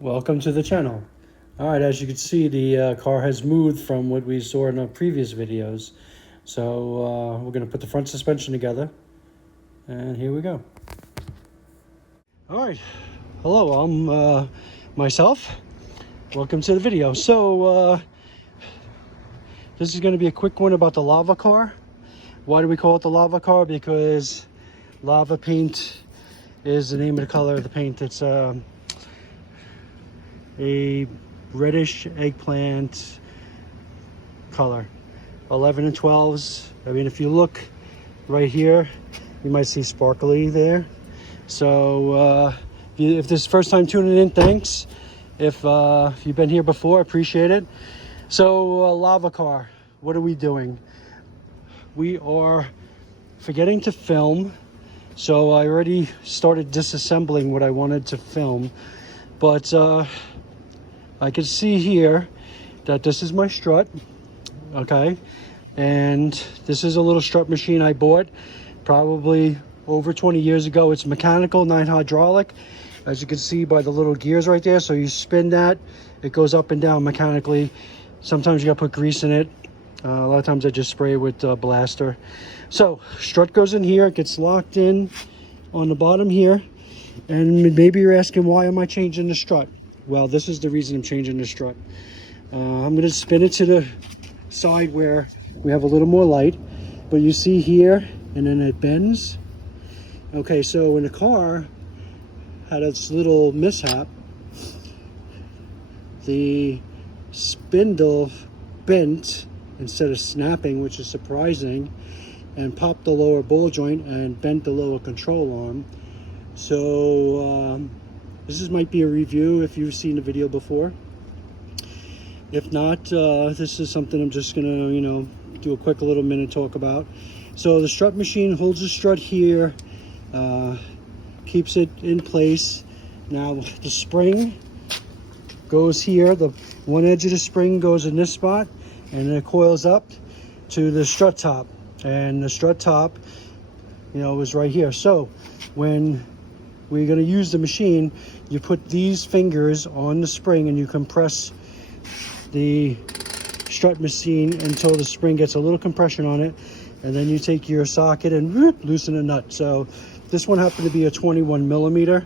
Welcome to the channel. Alright, as you can see, the car has moved from what we saw in the previous videos. So we're going to put the front suspension together. And here we go. Alright, hello, I'm myself. Welcome to the video. So this is going to be a quick one about the lava car. Why do we call it the lava car? Because lava paint is the name of the color of the paint. It's a reddish eggplant color. 11 and 12s. I mean, if you look right here, you might see sparkly there. So if this is first time tuning in, thanks. If you've been here before, appreciate it. So lava car, what are we doing? We are forgetting to film. So I already started disassembling what I wanted to film, but I can see here that this is my strut, okay? And this is a little strut machine I bought probably over 20 years ago. It's mechanical, not hydraulic, as you can see by the little gears right there. So you spin that, it goes up and down mechanically. Sometimes you gotta put grease in it. A lot of times I just spray it with blaster. So strut goes in here, it gets locked in on the bottom here. And maybe you're asking, why am I changing the strut? Well, this is the reason I'm changing the strut. I'm going to spin it to the side where we have a little more light. But you see here, and then it bends. Okay, so when the car had its little mishap, the spindle bent instead of snapping, which is surprising, and popped the lower ball joint and bent the lower control arm. So this might be a review if you've seen the video before. If not, this is something I'm just gonna, do a quick little minute talk about. So the strut machine holds the strut here, keeps it in place. Now the spring goes here. The one edge of the spring goes in this spot, and then it coils up to the strut top. And the strut top, is right here. So when we're going to use the machine, you put these fingers on the spring and you compress the strut machine until the spring gets a little compression on it, and then you take your socket and loosen the nut. So this one happened to be a 21 millimeter.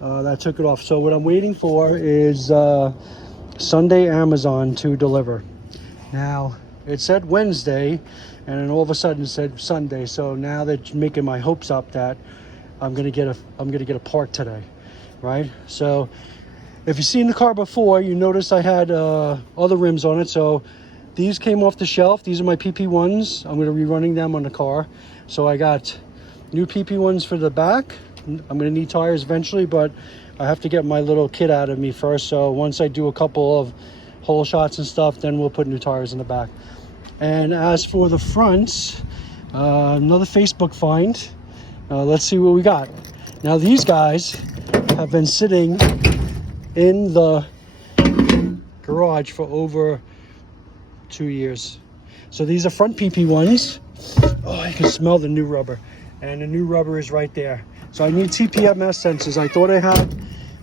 That took it off. So what I'm waiting for is Sunday Amazon to deliver. Now it said Wednesday, and then all of a sudden it said Sunday. So now they're making my hopes up that I'm gonna get a part today, right? So if you've seen the car before, you notice I had other rims on it. So these came off the shelf. These are my PP1s. I'm gonna be running them on the car. So I got new PP1s for the back. I'm gonna need tires eventually, but I have to get my little kit out of me first. So once I do a couple of hole shots and stuff, then we'll put new tires in the back. And as for the fronts, another Facebook find. Let's see what we got. Now these guys have been sitting in the garage for over 2 years. So these are front PP1s. Oh, I can smell the new rubber. And the new rubber is right there. So I need TPMS sensors. I thought I had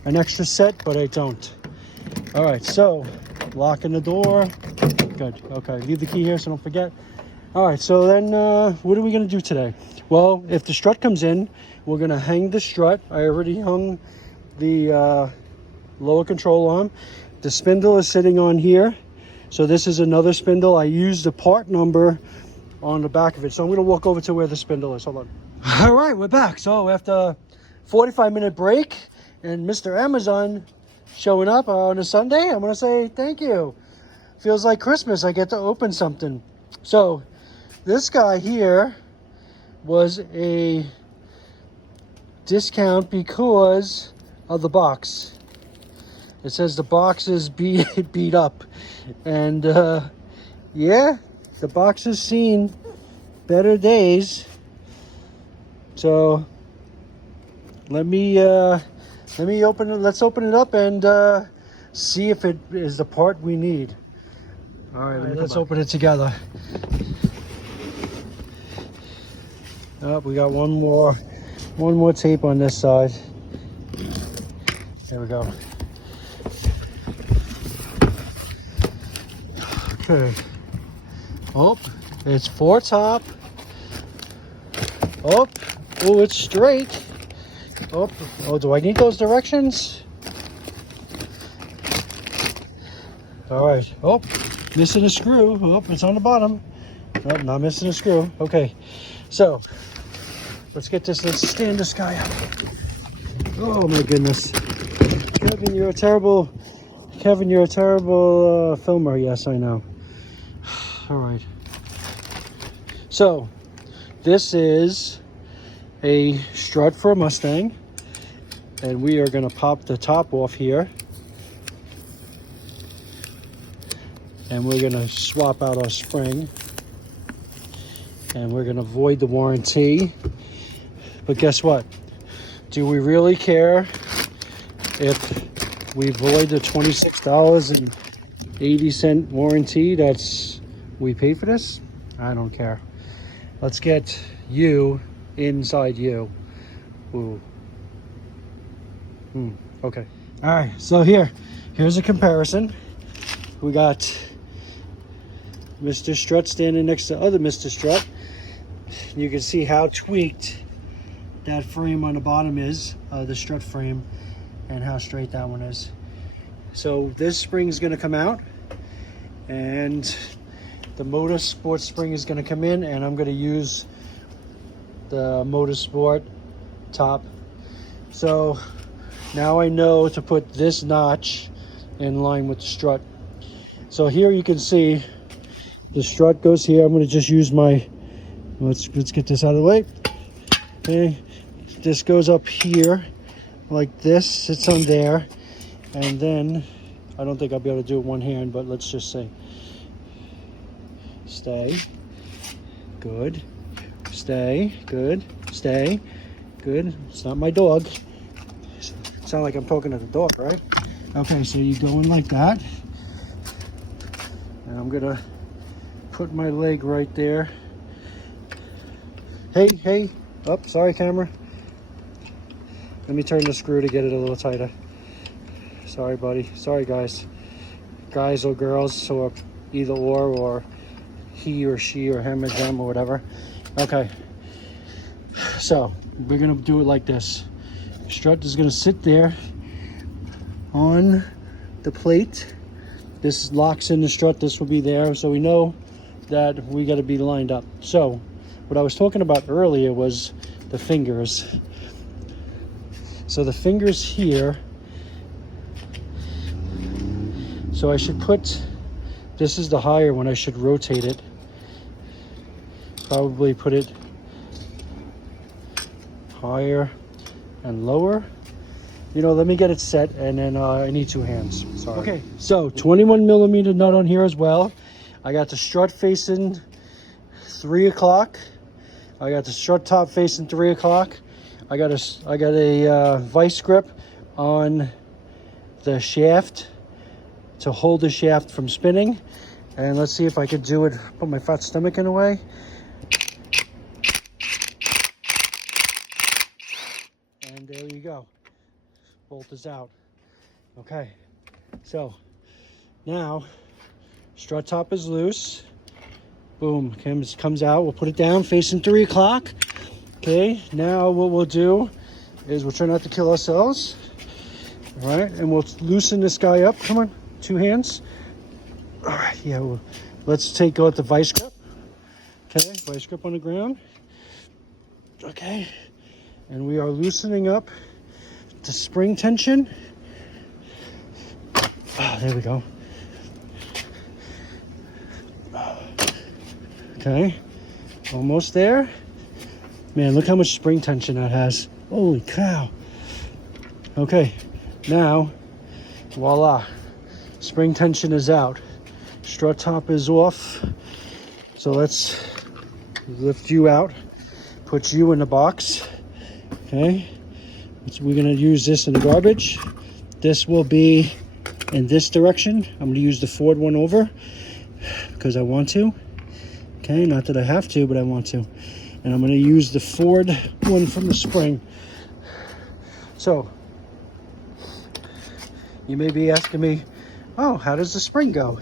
an extra set, but I don't. All right, so locking the door. Good, okay, leave the key here so don't forget. All right, so then what are we gonna do today? Well, if the strut comes in, we're gonna hang the strut. I already hung the lower control arm. The spindle is sitting on here. So this is another spindle. I used the part number on the back of it. So I'm gonna walk over to where the spindle is, hold on. All right, we're back. So after a 45-minute break and Mr. Amazon showing up on a Sunday, I'm gonna say thank you. Feels like Christmas, I get to open something. So this guy here was a discount because of the box. It says the box is beat up, and yeah, the box has seen better days. So let me open it. Let's open it up and see if it is the part we need. All right, let's open it together. Oh, we got one more tape on this side. There we go. Okay. Oh, it's foretop. Oh, oh, it's straight. Oh, oh, do I need those directions? All right. Oh, missing a screw. Oh, it's on the bottom. Oh, not missing a screw. Okay. So, let's get this. Let's stand this guy up. Oh my goodness. Kevin, you're a terrible filmer. Yes, I know. All right. So, this is a strut for a Mustang, and we are going to pop the top off here, and we're going to swap out our spring, and we're going to void the warranty. But guess what? Do we really care if we void the $26.80 warranty that's we pay for this? I don't care. Let's get you inside you. Ooh. Okay. All right. So here's a comparison. We got Mr. Strut standing next to other Mr. Strut. You can see how tweaked that frame on the bottom is, the strut frame, and how straight that one is. So this spring is going to come out, and the Motorsport spring is going to come in, and I'm going to use the Motorsport top. So now I know to put this notch in line with the strut. So here you can see the strut goes here. I'm going to just use my, let's get this out of the way. Okay, this goes up here like this, sits on there, and then I don't think I'll be able to do it one hand, but let's just say stay, good, stay, good, stay, good. It's not my dog. Sound like I'm poking at the dog, right? Okay, so you go in like that, and I'm gonna put my leg right there. Hey, oh, sorry camera. Let me turn the screw to get it a little tighter. Sorry, buddy. Sorry, guys. Guys or girls, or either or he or she or him or them or whatever. Okay. So, we're going to do it like this. Strut is going to sit there on the plate. This locks in the strut. This will be there. So we know that we got to be lined up. So, what I was talking about earlier was the fingers. So the fingers here, so I should put, this is the higher one, I should rotate it. Probably put it higher and lower. You know, let me get it set, and then I need two hands. Sorry. Okay, so 21mm nut on here as well. I got the strut facing 3 o'clock. I got the strut top facing 3 o'clock. I got a vice grip on the shaft to hold the shaft from spinning. And let's see if I could do it, put my fat stomach in a way. And there you go. Bolt is out. Okay, so now strut top is loose. Boom, comes out. We'll put it down facing 3 o'clock. Okay, now what we'll do is we'll try not to kill ourselves. All right, and we'll loosen this guy up. Come on, two hands. All right, yeah, let's take out the vice grip. Okay, vice grip on the ground. Okay, and we are loosening up the spring tension. Oh, there we go. Okay, almost there. Man, look how much spring tension that has. Holy cow. Okay, now, voila. Spring tension is out. Strut top is off. So let's lift you out. Put you in the box. Okay. We're going to use this in the garbage. This will be in this direction. I'm going to use the Ford one over because I want to. Okay, not that I have to, but I want to. And I'm going to use the Ford one from the spring. So, you may be asking me, oh, how does the spring go?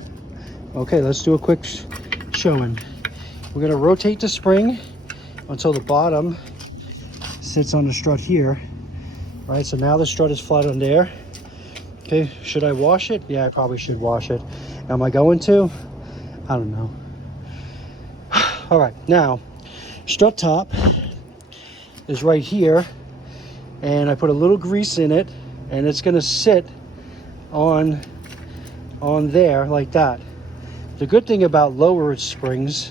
Okay, let's do a quick showing. We're gonna rotate the spring until the bottom sits on the strut here. Right, so now the strut is flat on there. Okay, should I wash it? Yeah, I probably should wash it. Am I going to? I don't know. All right, now, strut top is right here, and I put a little grease in it, and it's gonna sit on there like that. The good thing about lower springs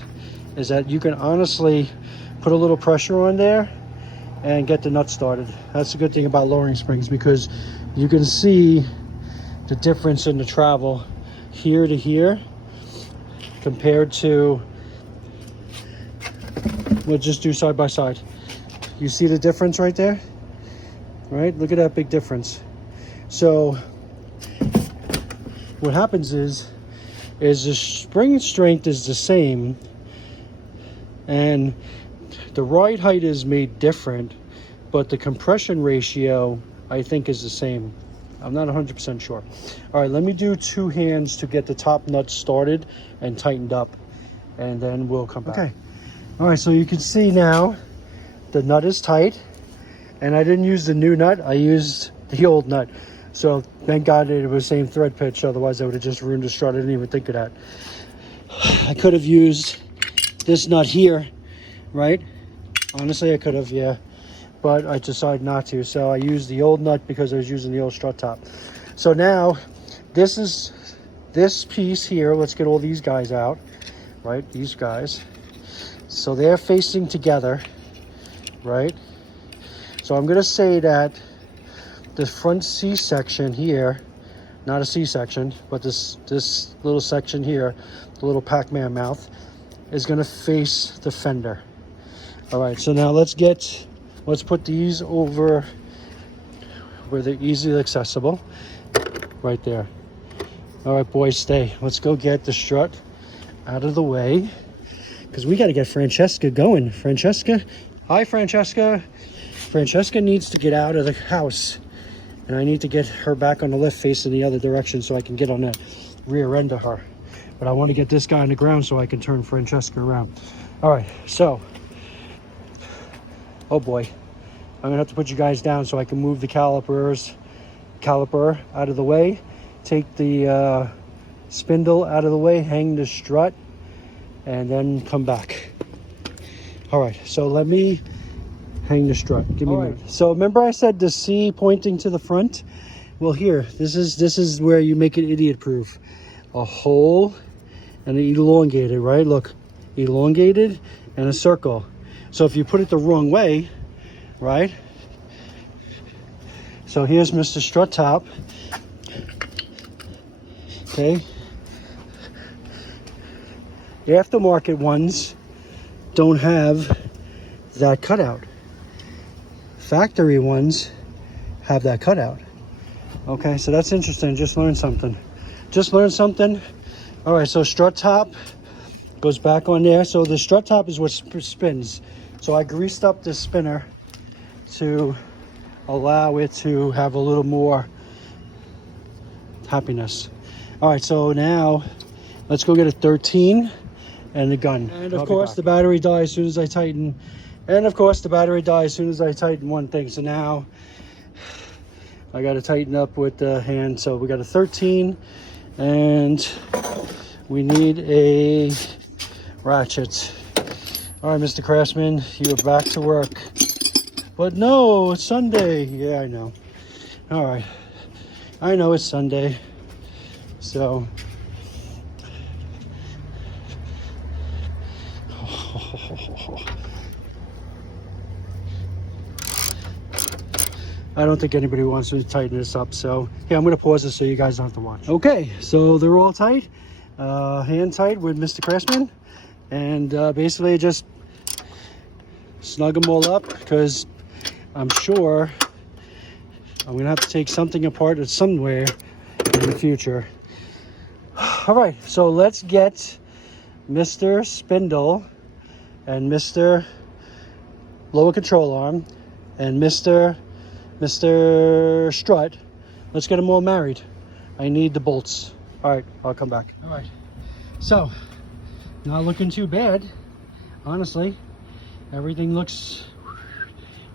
is that you can honestly put a little pressure on there and get the nut started. That's the good thing about lowering springs, because you can see the difference in the travel here to here compared to, we'll just do side by side. You see the difference right there? Right? Look at that big difference. So what happens is the spring strength is the same and the ride height is made different, but the compression ratio I think is the same. I'm not 100% sure. All right, let me do 2 hands to get the top nut started and tightened up, and then we'll come back. Okay. All right, so you can see now the nut is tight, and I didn't use the new nut. I used the old nut. So thank God it was the same thread pitch. Otherwise, I would have just ruined the strut. I didn't even think of that. I could have used this nut here, right? Honestly, I could have, yeah. But I decided not to. So I used the old nut because I was using the old strut top. So now, this piece here, let's get all these guys out, right? These guys. So they're facing together, right? So I'm going to say that the front C-section here, not a C-section, but this little section here, the little Pac-Man mouth, is going to face the fender. All right, so now let's put these over where they're easily accessible, right there. All right, boys, stay. Let's go get the strut out of the way, because we got to get Francesca going. Francesca, hi, Francesca. Francesca needs to get out of the house, and I need to get her back on the lift facing the other direction so I can get on that rear end of her. But I want to get this guy on the ground so I can turn Francesca around. All right, so, oh boy, I'm gonna have to put you guys down so I can move the caliper out of the way, take the spindle out of the way, hang the strut, and then come back. All right, so let me hang the strut. Give me a minute. So remember I said the C pointing to the front? Well, here, this is where you make it idiot proof. A hole and an elongated, right? Look, elongated and a circle. So if you put it the wrong way, right? So here's Mr. Strut Top. Okay. The aftermarket ones don't have that cutout. Factory ones have that cutout. Okay, so that's interesting. Just learned something. All right, so strut top goes back on there. So the strut top is what spins. So I greased up this spinner to allow it to have a little more happiness. All right, so now let's go get a 13 and the gun. And of course the battery dies as soon as I tighten. And of course the battery dies as soon as I tighten one thing. So now I got to tighten up with the hand. So we got a 13 and we need a ratchet. All right, Mr. Craftsman, you're back to work. But no, it's Sunday. Yeah, I know. All right. I know it's Sunday. So I don't think anybody wants to tighten this up. So yeah, I'm going to pause this so you guys don't have to watch. Okay, so they're all tight. Hand tight with Mr. Craftsman. And basically just snug them all up because I'm sure I'm going to have to take something apart somewhere in the future. All right, so let's get Mr. Spindle and Mr. Lower Control Arm and Mr. Strut. Let's get them all married. I need the bolts. All right, I'll come back. All right. So, not looking too bad, honestly. Everything looks,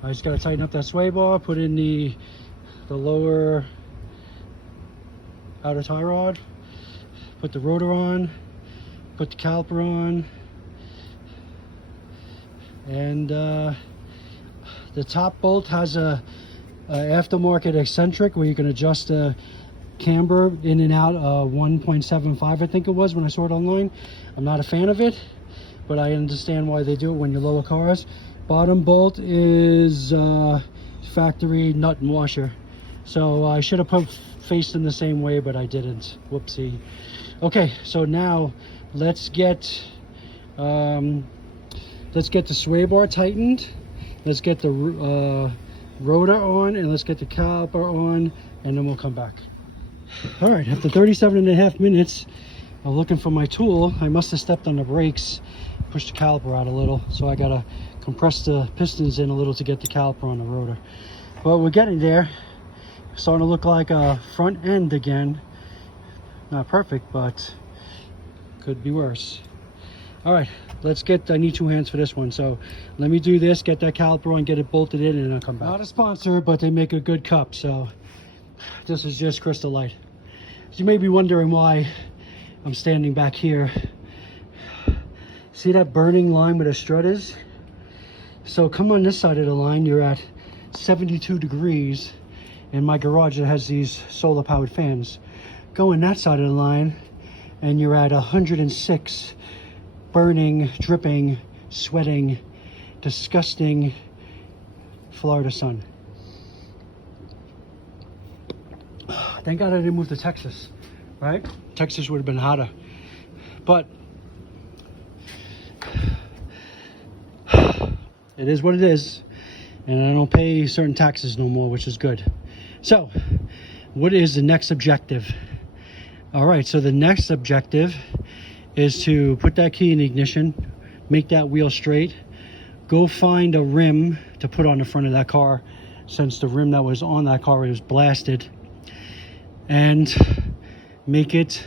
I just gotta tighten up that sway bar, put in the lower outer tie rod, put the rotor on, put the caliper on, and the top bolt has a aftermarket eccentric where you can adjust the camber in and out 1.75, I think it was when I saw it online. I'm not a fan of it, but I understand why they do it when you lower cars. Bottom bolt is factory nut and washer, so I should have put faced in the same way, but I didn't. Whoopsie. Okay, so now let's get the sway bar tightened, let's get the rotor on, and let's get the caliper on, and then we'll come back. All right, after 37.5 minutes of looking for my tool, I must have stepped on the brakes, pushed the caliper out a little, so I gotta compress the pistons in a little to get the caliper on the rotor. But we're getting there. Starting to look like a front end again. Not perfect, but could be worse. All right, let's get, I need 2 hands for this one, so let me do this, get that caliper on, get it bolted in, and then I'll come back. Not a sponsor, but they make a good cup, so this is just Crystal Light. So you may be wondering why I'm standing back here. See that burning line where the strut is? So come on this side of the line, you're at 72 degrees. In my garage that has these solar powered fans. Go in that side of the line and you're at 106, burning, dripping, sweating, disgusting Florida sun. Thank God I didn't move to Texas, right? Texas would have been hotter. But it is what it is, and I don't pay certain taxes no more, which is good. So, what is the next objective? All right, so the next objective is to put that key in the ignition, make that wheel straight, go find a rim to put on the front of that car, since the rim that was on that car is blasted, and make it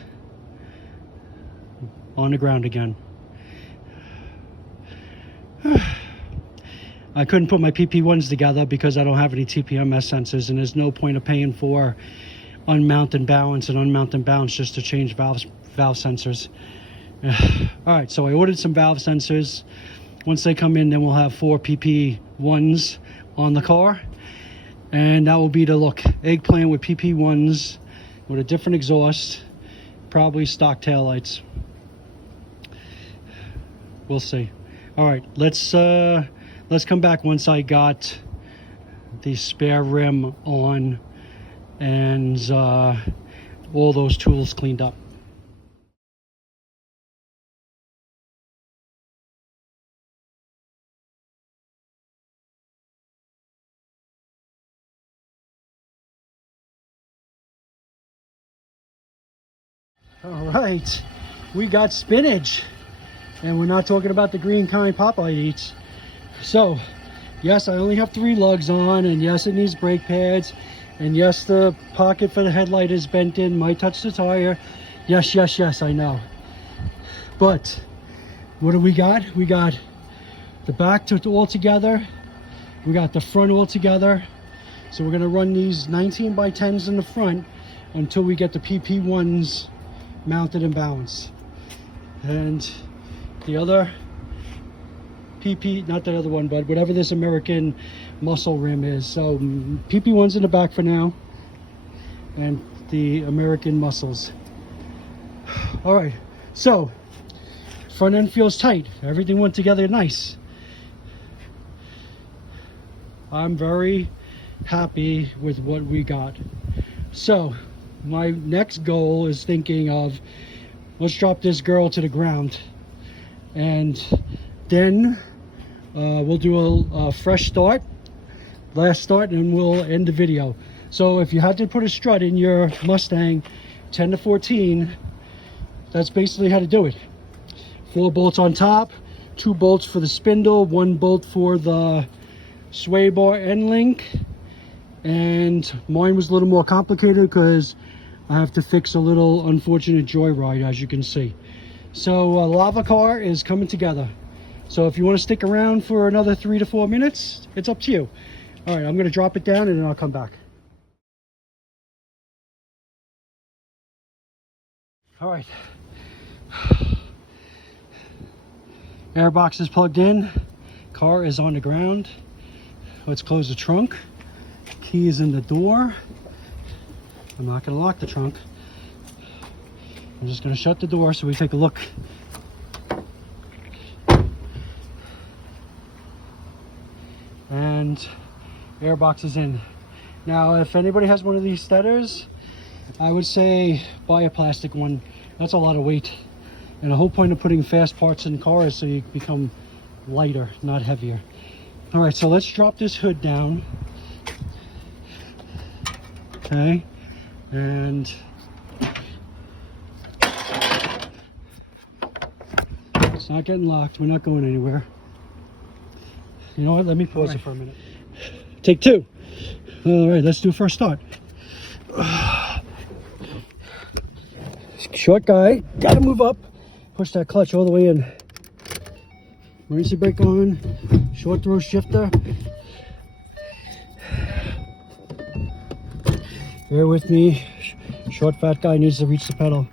on the ground again. I couldn't put my PP1s together because I don't have any TPMS sensors, and there's no point of paying for unmount and balance and unmount and balance just to change valve sensors. All right, so I ordered some valve sensors. Once they come in, then we'll have 4 PP1s on the car, and that will be the look. Eggplant with PP1s with a different exhaust, probably stock taillights. We'll see. All right, let's come back once I got the spare rim on and all those tools cleaned up. All right, we got spinach, and we're not talking about the green kind Popeye eats. So, yes, I only have 3 lugs on, and yes, it needs brake pads, and yes, the pocket for the headlight is bent in, might touch the tire. Yes, yes, yes, I know. But, what do we got? We got the back all together, we got the front all together. So we're gonna run these 19 by 10s in the front until we get the PP1s mounted and balanced. And the other PP, not the other one, but whatever this American muscle rim is. So PP1's in the back for now, and the American muscles. All right, so front end feels tight. Everything went together nice. I'm very happy with what we got. So my next goal is thinking of, let's drop this girl to the ground, and then we'll do a fresh start, last start, and we'll end the video. So if you had to put a strut in your Mustang 10 to 14, that's basically how to do it. 4 bolts on top, 2 bolts for the spindle, 1 bolt for the sway bar end link, and mine was a little more complicated because I have to fix a little unfortunate joyride, as you can see. So lava car is coming together. So if you want to stick around for another 3 to 4 minutes, it's up to you. All right, I'm going to drop it down and then I'll come back. All right. Airbox is plugged in. Car is on the ground. Let's close the trunk. Key is in the door. I'm not going to lock the trunk. I'm just going to shut the door so we take a look. And airbox is in. Now, if anybody has one of these steaders, I would say buy a plastic one. That's a lot of weight. And the whole point of putting fast parts in cars is so you become lighter, not heavier. All right, so let's drop this hood down. Okay, and it's not getting locked. We're not going anywhere. You know what? Let me pause it for a minute. Take 2. All right, let's do a first start. Short guy, gotta move up. Push that clutch all the way in. Emergency brake on. Short throw shifter. Bear with me. Short fat guy needs to reach the pedal.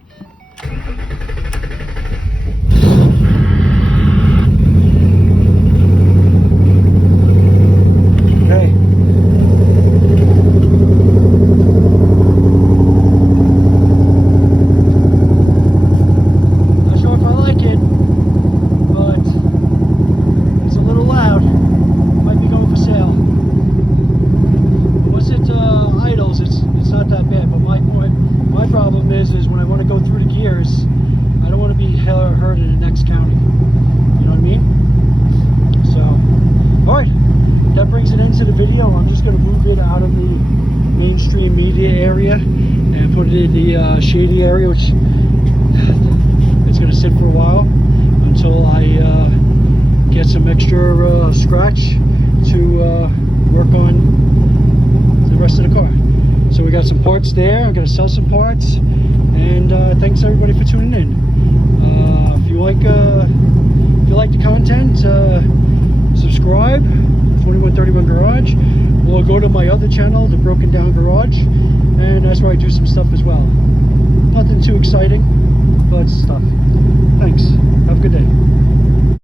Is when I want to go through the gears, I don't want to be hurt in the next county. You know what I mean? So, alright, that brings an end to the video. I'm just going to move it out of the mainstream media area and put it in the shady area, which it's going to sit for a while until I get some extra scratch to work on the rest of the car. So we got some parts there. I'm going to sell some parts. And thanks everybody for tuning in. If you like the content, subscribe, 2131 Garage, or go to my other channel, the Broken Down Garage, and that's where I do some stuff as well. Nothing too exciting, but stuff. Thanks. Have a good day.